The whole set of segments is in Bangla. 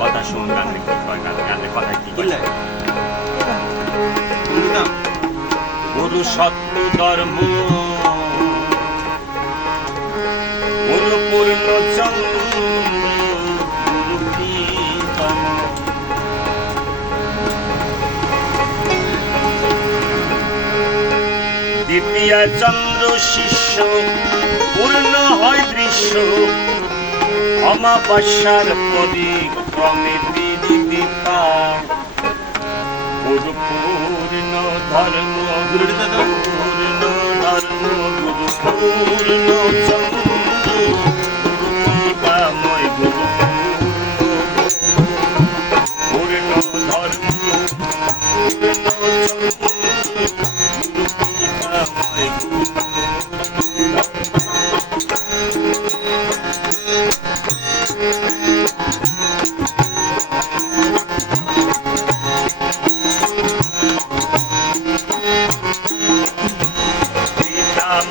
কথা শুন গানে কি কয় গানে কথা কি বলে গুরু সত্য ধর্ম গুরু পূর্ণ চন্দ্র গুরু কীর্তন দ্বিতীয় চন্দ্র শিষ্য পূর্ণ হয় দৃশ্য অমাবস্যার পরিক্রমে বিদিতা গুরু পূর্ণ ধর্ম গুরু পূর্ণ ধর্ম গুরু পূর্ণ চন্দ্র গুরু কৃপাময় গুরু পূর্ণ ধর্ম পূর্ণ চন্দ্র গুরু কৃপাময় গুরু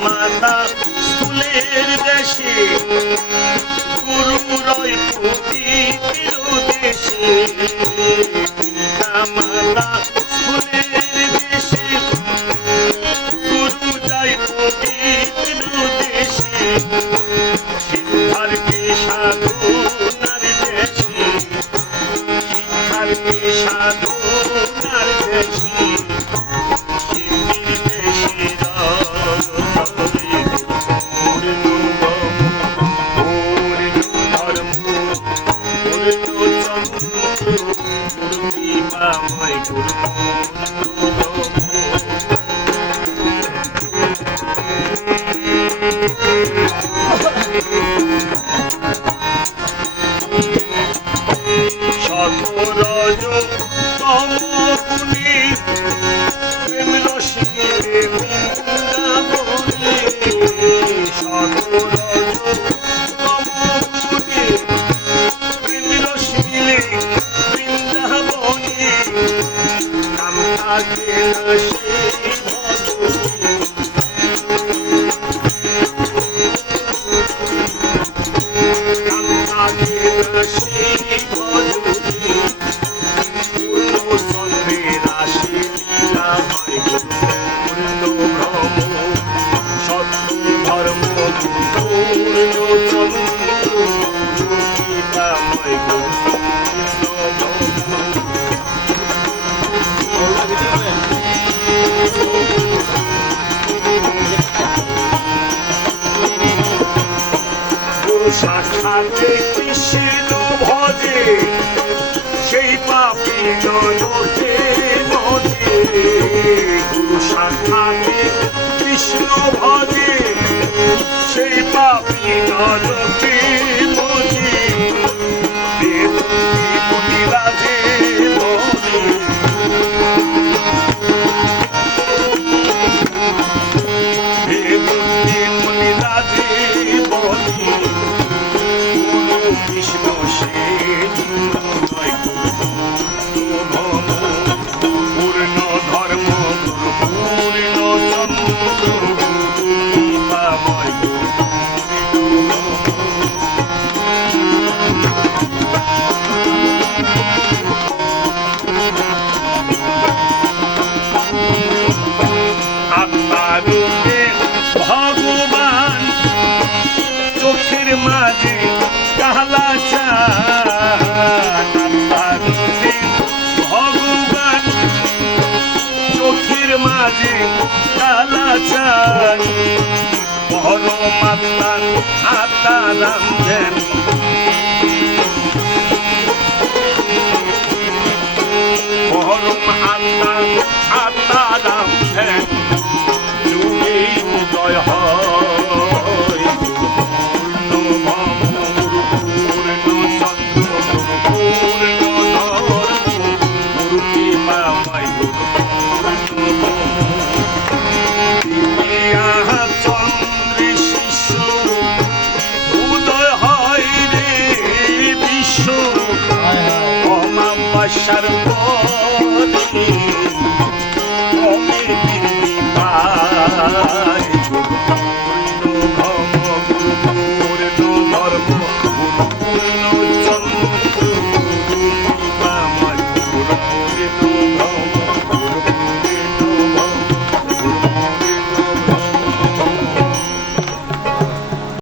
মাতা স্কুলের দেশে গুরু রয় পবিত্র দেশে মাতা স্কুলের দেশে গুরু যায় পবিত্র দেশে শিক্ষার সাধনার দেশে শিক্ষার সাধনার দেশে সতরজ তমগুণী প্রেম রসিকে বৃন্দাবনে সতরজ তমগুণী প্রেম রসিলে বৃন্দাবনে কাম থাকে না সেই ভজনে কাম থাকে না সেই ভজনে পূর্ণ চন্দ্রের রাশি লীলা হয় পূর্ণ ব্রহ্ম সত্য ধর্ম পূর্ণ চন্দ্র কৃপাময় সাক্ষাতে কৃষ্ণ ভজে সেই পাপী জনকে ভজে গুরু সাক্ষাতে কৃষ্ণ ভজে সেই পাপী জনকে ভজে মুনিরাজে বলে মুনিরাজে বলে কৃষ্ণ সে পূর্ণ ধর্ম গুরু পূর্ণ চন্দ্র কৃপাময় আত্মারূপে ভগবান চোখের মাঝে কালা চাঁদে ভগবান চোখের মাঝে কালা চাঁদ পরমাত্মা আত্মারাম যেন পরম আত্মা আত্মারাম যেন যুগে উদয় হয় চন্দ্রের শিষ্য উদয় হয় রে বিশ্ব অমাবস্যার